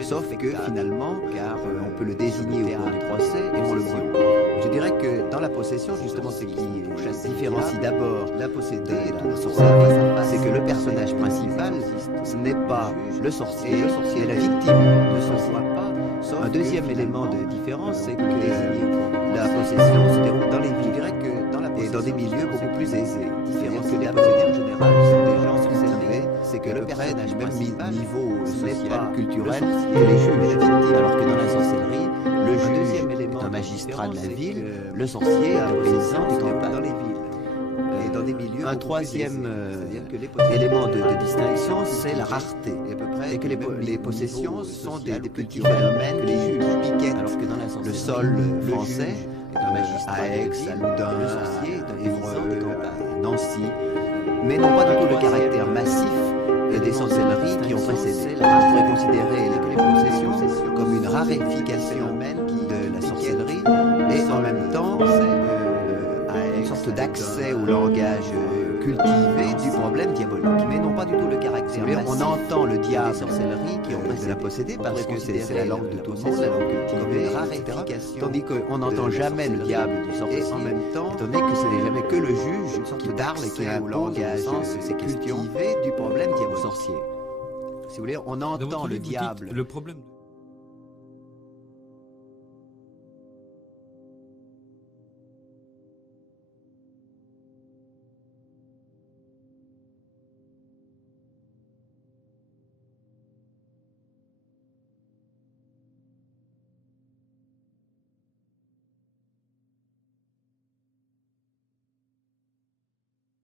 Sauf que finalement, car on peut le désigner au cours du procès et on le brûle. Je dirais que dans la possession, justement, ce qui différencie d'abord la possédée et la sorcellerie, c'est que le personnage principal, ce n'est pas le sorcier, c'est la victime de son choix. Un deuxième élément de différence, c'est que la possession se déroule dans les villes, je dirais que dans la possession, et dans des milieux beaucoup plus aisés. Différence que les possédés en général sont des gens sorcellerie, c'est que le personnage même niveau social, culturel, et les juges et la victime, alors que dans la sorcellerie, le juge est un magistrat de la ville, le sorcier est un paysan du campagne dans les villes. Et dans des milieux un troisième élément de distinction, c'est la rareté. Et que les possessions sont des petits phénomènes que les juges piquettent, alors que dans le sol français, à Aix, à Loudun, à Évreux, à Nancy, mais non pas du tout le caractère massif des sorcelleries qui ont précédé. On pourrait considérer les possessions comme une raréfication de la sorcellerie et en même temps une sorte d'accès au langage cultivé du problème diabolique, mais non pas du tout le caractère massif. On entend le diable des sorcelleries qui ont précédé la posséder parce que c'est la langue de tout le monde, la langue cultivée, comme une raréfication, tandis qu'on n'entend jamais le diable du sorcier, et en même temps, étant donné que ce n'est jamais que le juge qui parle et qui impose ces questions du problème diabolique sorcier. Si vous voulez, on entend le diable. Le problème